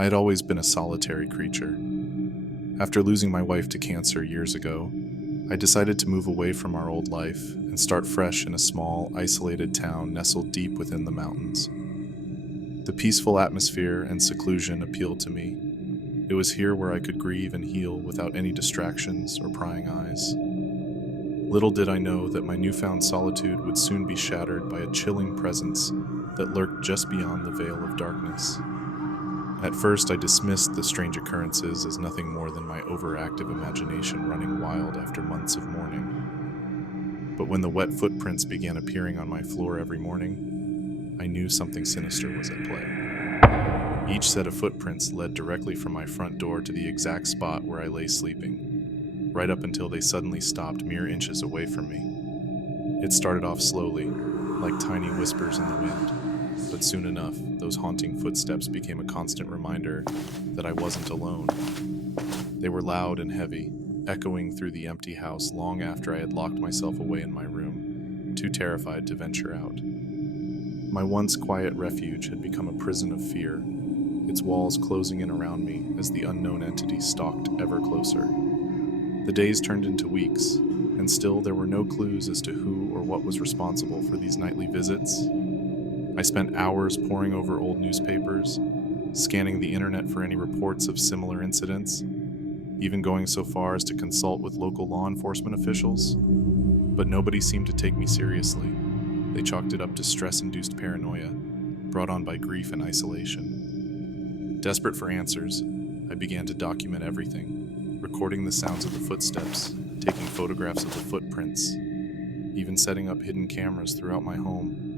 I had always been a solitary creature. After losing my wife to cancer years ago, I decided to move away from our old life and start fresh in a small, isolated town nestled deep within the mountains. The peaceful atmosphere and seclusion appealed to me. It was here where I could grieve and heal without any distractions or prying eyes. Little did I know that my newfound solitude would soon be shattered by a chilling presence that lurked just beyond the veil of darkness. At first, I dismissed the strange occurrences as nothing more than my overactive imagination running wild after months of mourning. But when the wet footprints began appearing on my floor every morning, I knew something sinister was at play. Each set of footprints led directly from my front door to the exact spot where I lay sleeping, right up until they suddenly stopped mere inches away from me. It started off slowly, like tiny whispers in the wind. But soon enough, those haunting footsteps became a constant reminder that I wasn't alone. They were loud and heavy, echoing through the empty house long after I had locked myself away in my room, too terrified to venture out. My once quiet refuge had become a prison of fear, its walls closing in around me as the unknown entity stalked ever closer. The days turned into weeks, and still there were no clues as to who or what was responsible for these nightly visits. I spent hours poring over old newspapers, scanning the internet for any reports of similar incidents, even going so far as to consult with local law enforcement officials. But nobody seemed to take me seriously. They chalked it up to stress-induced paranoia, brought on by grief and isolation. Desperate for answers, I began to document everything, recording the sounds of the footsteps, taking photographs of the footprints, even setting up hidden cameras throughout my home.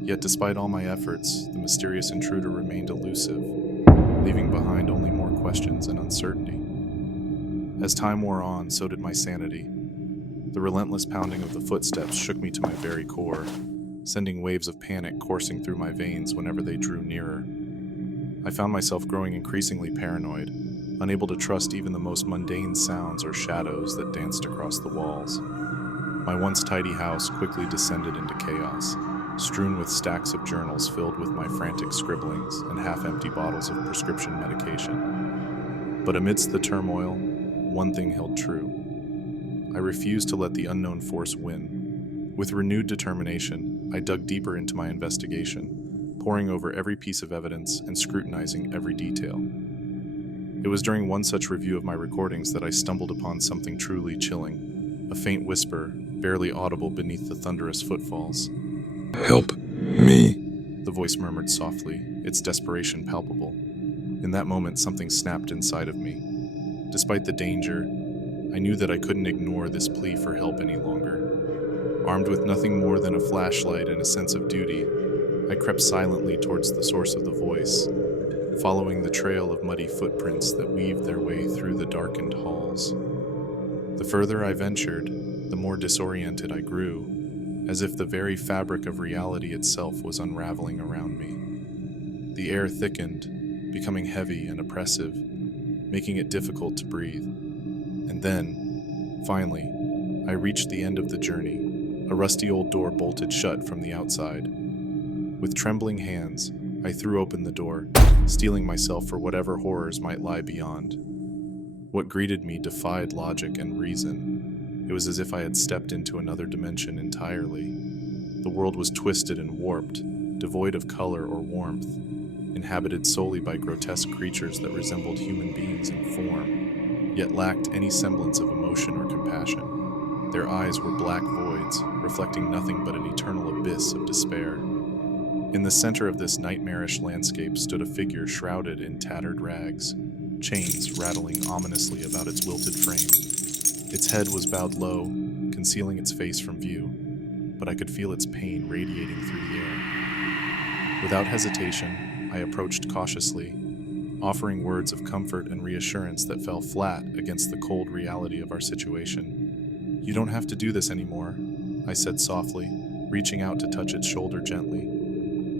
Yet despite all my efforts, the mysterious intruder remained elusive, leaving behind only more questions and uncertainty. As time wore on, so did my sanity. The relentless pounding of the footsteps shook me to my very core, sending waves of panic coursing through my veins whenever they drew nearer. I found myself growing increasingly paranoid, unable to trust even the most mundane sounds or shadows that danced across the walls. My once tidy house quickly descended into chaos, strewn with stacks of journals filled with my frantic scribblings and half-empty bottles of prescription medication. But amidst the turmoil, one thing held true. I refused to let the unknown force win. With renewed determination, I dug deeper into my investigation, poring over every piece of evidence and scrutinizing every detail. It was during one such review of my recordings that I stumbled upon something truly chilling, a faint whisper, barely audible beneath the thunderous footfalls. "Help me," the voice murmured softly, its desperation palpable. In that moment, something snapped inside of me. Despite the danger, I knew that I couldn't ignore this plea for help any longer. Armed with nothing more than a flashlight and a sense of duty, I crept silently towards the source of the voice, following the trail of muddy footprints that weaved their way through the darkened halls. The further I ventured, the more disoriented I grew, as if the very fabric of reality itself was unraveling around me. The air thickened, becoming heavy and oppressive, making it difficult to breathe. And then, finally, I reached the end of the journey. A rusty old door bolted shut from the outside. With trembling hands, I threw open the door, steeling myself for whatever horrors might lie beyond. What greeted me defied logic and reason. It was as if I had stepped into another dimension entirely. The world was twisted and warped, devoid of color or warmth, inhabited solely by grotesque creatures that resembled human beings in form, yet lacked any semblance of emotion or compassion. Their eyes were black voids, reflecting nothing but an eternal abyss of despair. In the center of this nightmarish landscape stood a figure shrouded in tattered rags, chains rattling ominously about its wilted frame. Its head was bowed low, concealing its face from view, but I could feel its pain radiating through the air. Without hesitation, I approached cautiously, offering words of comfort and reassurance that fell flat against the cold reality of our situation. "You don't have to do this anymore," I said softly, reaching out to touch its shoulder gently.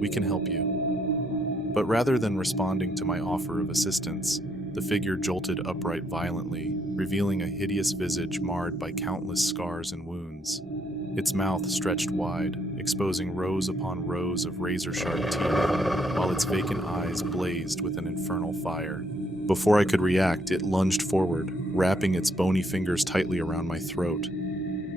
"We can help you." But rather than responding to my offer of assistance, the figure jolted upright violently, revealing a hideous visage marred by countless scars and wounds. Its mouth stretched wide, exposing rows upon rows of razor-sharp teeth, while its vacant eyes blazed with an infernal fire. Before I could react, it lunged forward, wrapping its bony fingers tightly around my throat.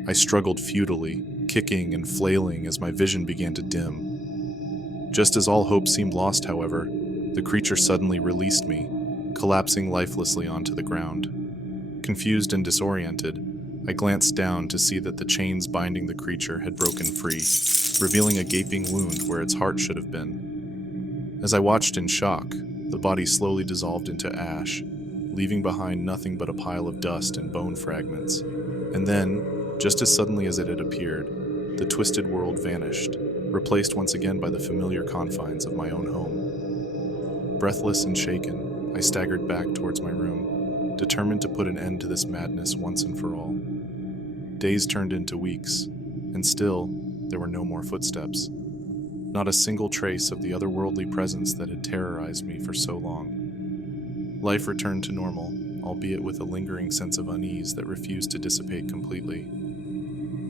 I struggled futilely, kicking and flailing as my vision began to dim. Just as all hope seemed lost, however, the creature suddenly released me, collapsing lifelessly onto the ground. Confused and disoriented, I glanced down to see that the chains binding the creature had broken free, revealing a gaping wound where its heart should have been. As I watched in shock, the body slowly dissolved into ash, leaving behind nothing but a pile of dust and bone fragments. And then, just as suddenly as it had appeared, the twisted world vanished, replaced once again by the familiar confines of my own home. Breathless and shaken, I staggered back towards my room, determined to put an end to this madness once and for all. Days turned into weeks, and still, there were no more footsteps. Not a single trace of the otherworldly presence that had terrorized me for so long. Life returned to normal, albeit with a lingering sense of unease that refused to dissipate completely.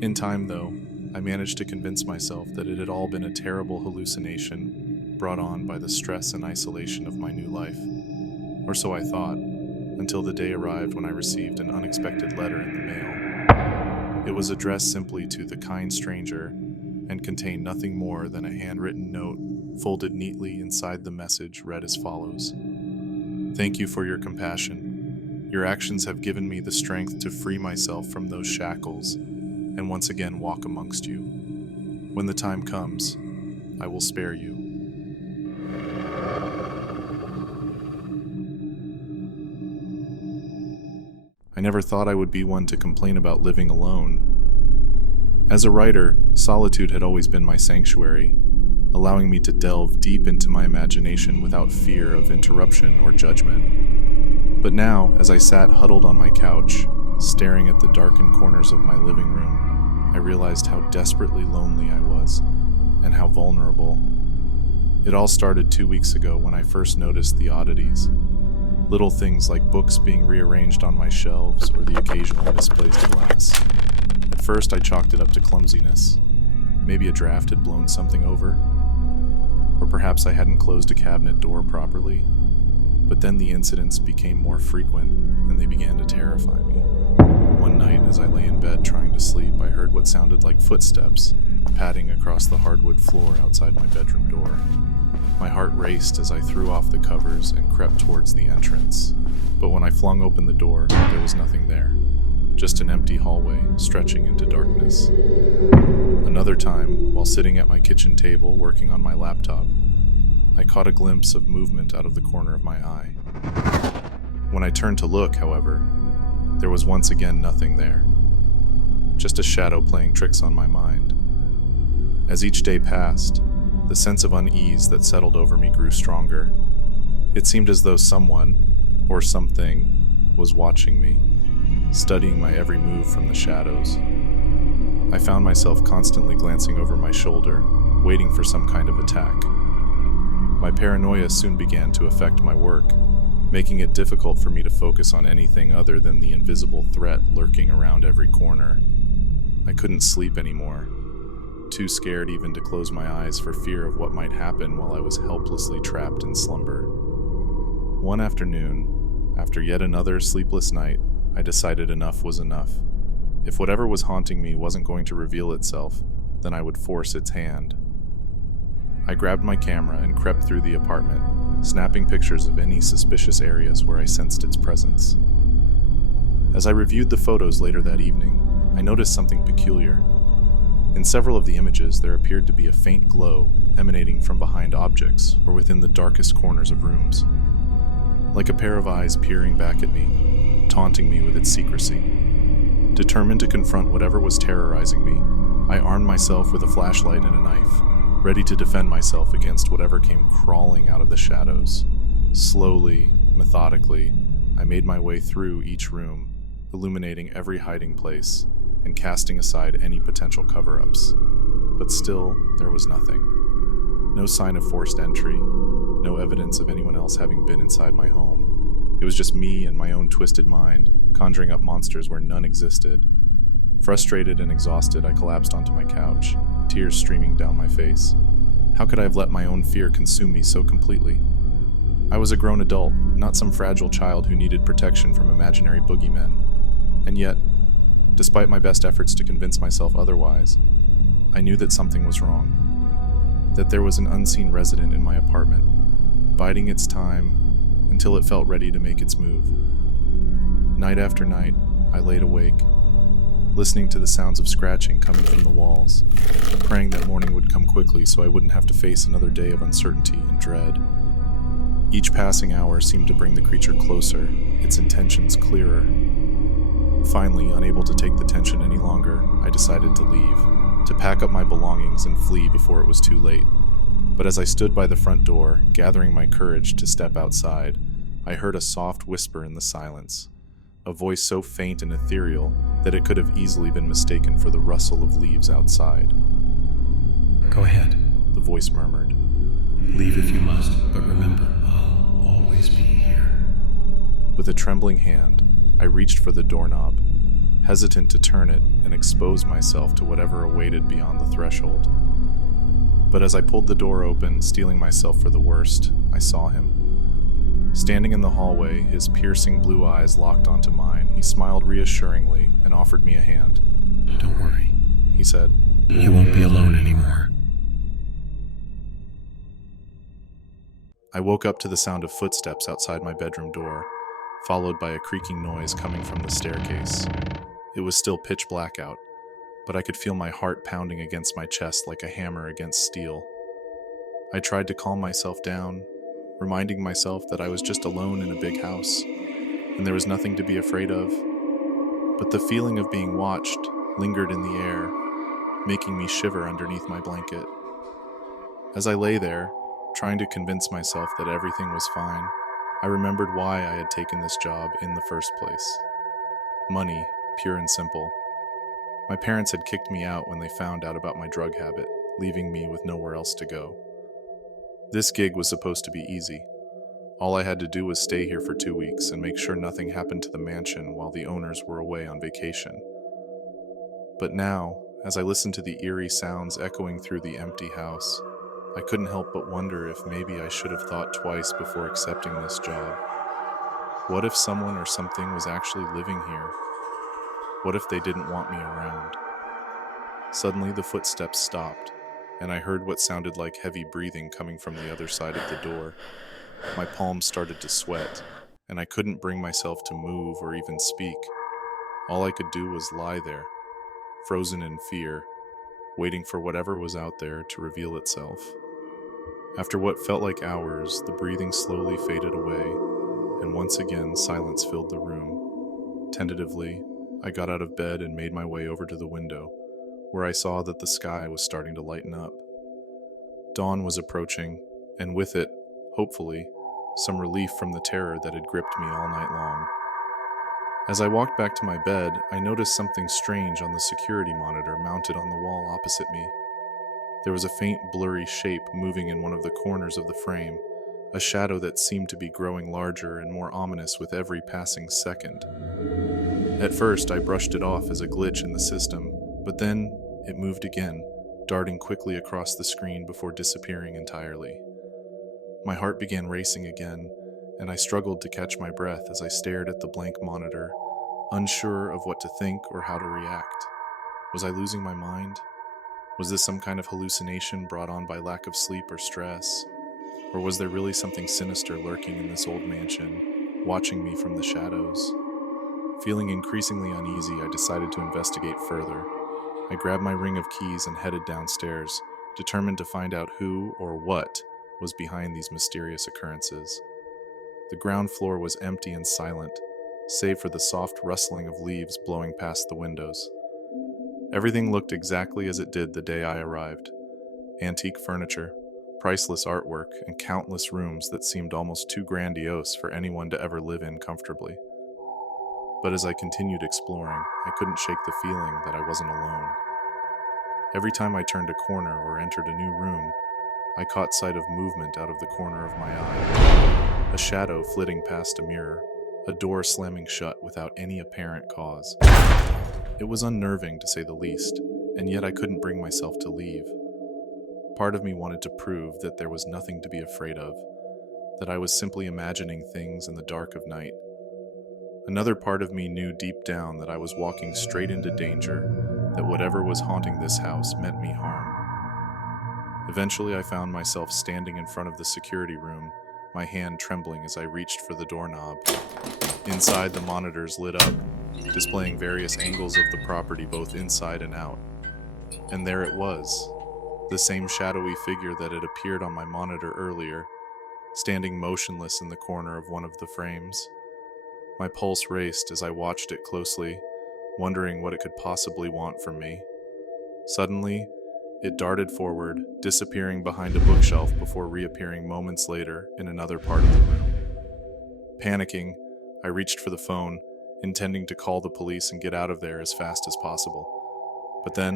In time, though, I managed to convince myself that it had all been a terrible hallucination brought on by the stress and isolation of my new life. Or so I thought, until the day arrived when I received an unexpected letter in the mail. It was addressed simply to the kind stranger and contained nothing more than a handwritten note folded neatly inside the message read as follows. Thank you for your compassion. Your actions have given me the strength to free myself from those shackles and once again walk amongst you. When the time comes, I will spare you. I never thought I would be one to complain about living alone. As a writer, solitude had always been my sanctuary, allowing me to delve deep into my imagination without fear of interruption or judgment. But now, as I sat huddled on my couch, staring at the darkened corners of my living room, I realized how desperately lonely I was, and how vulnerable. It all started 2 weeks ago when I first noticed the oddities. Little things like books being rearranged on my shelves or the occasional misplaced glass. At first, I chalked it up to clumsiness. Maybe a draft had blown something over, or perhaps I hadn't closed a cabinet door properly. But then the incidents became more frequent, and they began to terrify me. One night, as I lay in bed trying to sleep, I heard what sounded like footsteps padding across the hardwood floor outside my bedroom door. My heart raced as I threw off the covers and crept towards the entrance. But when I flung open the door, there was nothing there. Just an empty hallway stretching into darkness. Another time, while sitting at my kitchen table working on my laptop, I caught a glimpse of movement out of the corner of my eye. When I turned to look, however, there was once again nothing there. Just a shadow playing tricks on my mind. As each day passed, the sense of unease that settled over me grew stronger. It seemed as though someone, or something, was watching me, studying my every move from the shadows. I found myself constantly glancing over my shoulder, waiting for some kind of attack. My paranoia soon began to affect my work, making it difficult for me to focus on anything other than the invisible threat lurking around every corner. I couldn't sleep anymore, too scared even to close my eyes for fear of what might happen while I was helplessly trapped in slumber. One afternoon, after yet another sleepless night, I decided enough was enough. If whatever was haunting me wasn't going to reveal itself, then I would force its hand. I grabbed my camera and crept through the apartment, snapping pictures of any suspicious areas where I sensed its presence. As I reviewed the photos later that evening, I noticed something peculiar. In several of the images, there appeared to be a faint glow emanating from behind objects or within the darkest corners of rooms. Like a pair of eyes peering back at me, taunting me with its secrecy. Determined to confront whatever was terrorizing me, I armed myself with a flashlight and a knife, ready to defend myself against whatever came crawling out of the shadows. Slowly, methodically, I made my way through each room, illuminating every hiding place and casting aside any potential cover-ups. But still, there was nothing. No sign of forced entry, no evidence of anyone else having been inside my home. It was just me and my own twisted mind, conjuring up monsters where none existed. Frustrated and exhausted, I collapsed onto my couch, tears streaming down my face. How could I have let my own fear consume me so completely? I was a grown adult, not some fragile child who needed protection from imaginary boogeymen. And yet, despite my best efforts to convince myself otherwise, I knew that something was wrong. That there was an unseen resident in my apartment, biding its time until it felt ready to make its move. Night after night, I laid awake, listening to the sounds of scratching coming from the walls, praying that morning would come quickly so I wouldn't have to face another day of uncertainty and dread. Each passing hour seemed to bring the creature closer, its intentions clearer. Finally, unable to take the tension any longer, I decided to leave, to pack up my belongings and flee before it was too late. But as I stood by the front door, gathering my courage to step outside, I heard a soft whisper in the silence, a voice so faint and ethereal that it could have easily been mistaken for the rustle of leaves outside. Go ahead. The voice murmured. Leave if you must, but remember, I'll always be here. With a trembling hand, I reached for the doorknob, hesitant to turn it and expose myself to whatever awaited beyond the threshold. But as I pulled the door open, steeling myself for the worst, I saw him. Standing in the hallway, his piercing blue eyes locked onto mine, he smiled reassuringly and offered me a hand. Don't worry, He said, you won't be alone anymore. I woke up to the sound of footsteps outside my bedroom door, followed by a creaking noise coming from the staircase. It was still pitch black out, but I could feel my heart pounding against my chest like a hammer against steel. I tried to calm myself down, reminding myself that I was just alone in a big house, and there was nothing to be afraid of. But the feeling of being watched lingered in the air, making me shiver underneath my blanket. As I lay there, trying to convince myself that everything was fine, I remembered why I had taken this job in the first place. Money, pure and simple. My parents had kicked me out when they found out about my drug habit, leaving me with nowhere else to go. This gig was supposed to be easy. All I had to do was stay here for 2 weeks and make sure nothing happened to the mansion while the owners were away on vacation. But now, as I listened to the eerie sounds echoing through the empty house, I couldn't help but wonder if maybe I should have thought twice before accepting this job. What if someone or something was actually living here? What if they didn't want me around? Suddenly the footsteps stopped, and I heard what sounded like heavy breathing coming from the other side of the door. My palms started to sweat, and I couldn't bring myself to move or even speak. All I could do was lie there, frozen in fear, waiting for whatever was out there to reveal itself. After what felt like hours, the breathing slowly faded away, and once again silence filled the room. Tentatively, I got out of bed and made my way over to the window, where I saw that the sky was starting to lighten up. Dawn was approaching, and with it, hopefully, some relief from the terror that had gripped me all night long. As I walked back to my bed, I noticed something strange on the security monitor mounted on the wall opposite me. There was a faint, blurry shape moving in one of the corners of the frame, a shadow that seemed to be growing larger and more ominous with every passing second. At first, I brushed it off as a glitch in the system, but then it moved again, darting quickly across the screen before disappearing entirely. My heart began racing again, and I struggled to catch my breath as I stared at the blank monitor, unsure of what to think or how to react. Was I losing my mind? Was this some kind of hallucination brought on by lack of sleep or stress? Or was there really something sinister lurking in this old mansion, watching me from the shadows? Feeling increasingly uneasy, I decided to investigate further. I grabbed my ring of keys and headed downstairs, determined to find out who or what was behind these mysterious occurrences. The ground floor was empty and silent, save for the soft rustling of leaves blowing past the windows. Everything looked exactly as it did the day I arrived. Antique furniture, priceless artwork, and countless rooms that seemed almost too grandiose for anyone to ever live in comfortably. But as I continued exploring, I couldn't shake the feeling that I wasn't alone. Every time I turned a corner or entered a new room, I caught sight of movement out of the corner of my eye. A shadow flitting past a mirror, a door slamming shut without any apparent cause. It was unnerving, to say the least, and yet I couldn't bring myself to leave. Part of me wanted to prove that there was nothing to be afraid of, that I was simply imagining things in the dark of night. Another part of me knew deep down that I was walking straight into danger, that whatever was haunting this house meant me harm. Eventually, I found myself standing in front of the security room, my hand trembling as I reached for the doorknob. Inside, the monitors lit up, displaying various angles of the property both inside and out. And there it was, the same shadowy figure that had appeared on my monitor earlier, standing motionless in the corner of one of the frames. My pulse raced as I watched it closely, wondering what it could possibly want from me. Suddenly, it darted forward, disappearing behind a bookshelf before reappearing moments later in another part of the room. Panicking, I reached for the phone, intending to call the police and get out of there as fast as possible. But then,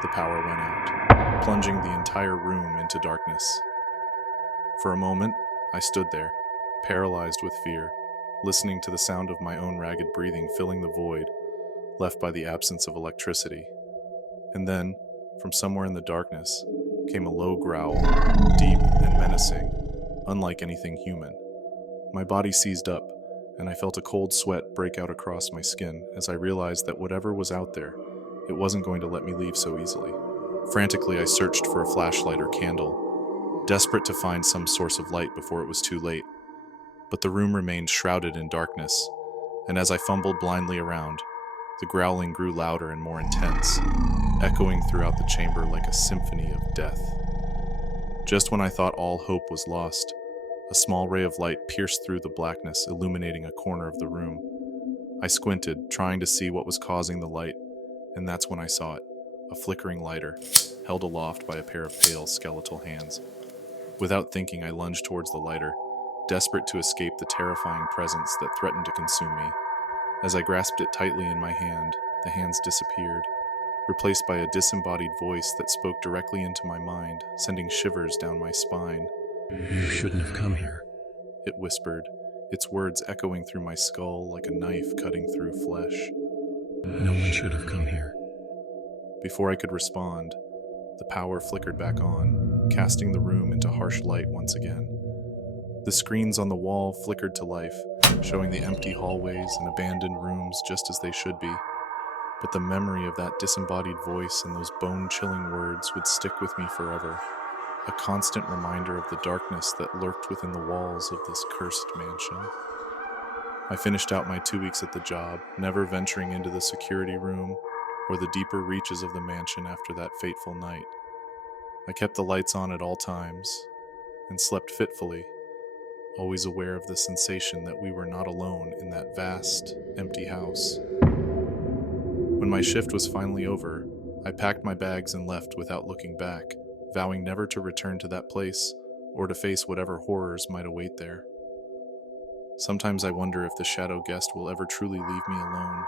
the power went out, plunging the entire room into darkness. For a moment, I stood there, paralyzed with fear, listening to the sound of my own ragged breathing filling the void left by the absence of electricity. And then, from somewhere in the darkness, came a low growl, deep and menacing, unlike anything human. My body seized up, and I felt a cold sweat break out across my skin as I realized that whatever was out there, it wasn't going to let me leave so easily. Frantically, I searched for a flashlight or candle, desperate to find some source of light before it was too late. But the room remained shrouded in darkness, and as I fumbled blindly around, the growling grew louder and more intense, echoing throughout the chamber like a symphony of death. Just when I thought all hope was lost, a small ray of light pierced through the blackness, illuminating a corner of the room. I squinted, trying to see what was causing the light, and that's when I saw it, a flickering lighter, held aloft by a pair of pale, skeletal hands. Without thinking, I lunged towards the lighter, desperate to escape the terrifying presence that threatened to consume me. As I grasped it tightly in my hand, the hands disappeared, replaced by a disembodied voice that spoke directly into my mind, sending shivers down my spine. You shouldn't have come here. It whispered, its words echoing through my skull like a knife cutting through flesh. No one should have come here. Before I could respond, the power flickered back on, casting the room into harsh light once again. The screens on the wall flickered to life, showing the empty hallways and abandoned rooms just as they should be. But the memory of that disembodied voice and those bone-chilling words would stick with me forever, a constant reminder of the darkness that lurked within the walls of this cursed mansion. I finished out my 2 weeks at the job, never venturing into the security room or the deeper reaches of the mansion after that fateful night. I kept the lights on at all times and slept fitfully, always aware of the sensation that we were not alone in that vast, empty house. When my shift was finally over, I packed my bags and left without looking back, vowing never to return to that place or to face whatever horrors might await there. Sometimes I wonder if the shadow guest will ever truly leave me alone,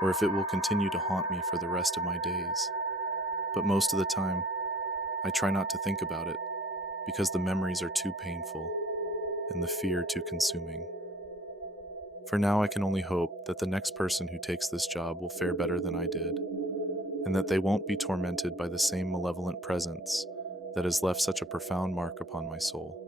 or if it will continue to haunt me for the rest of my days. But most of the time, I try not to think about it, because the memories are too painful and the fear too consuming. For now, I can only hope that the next person who takes this job will fare better than I did, and that they won't be tormented by the same malevolent presence that has left such a profound mark upon my soul.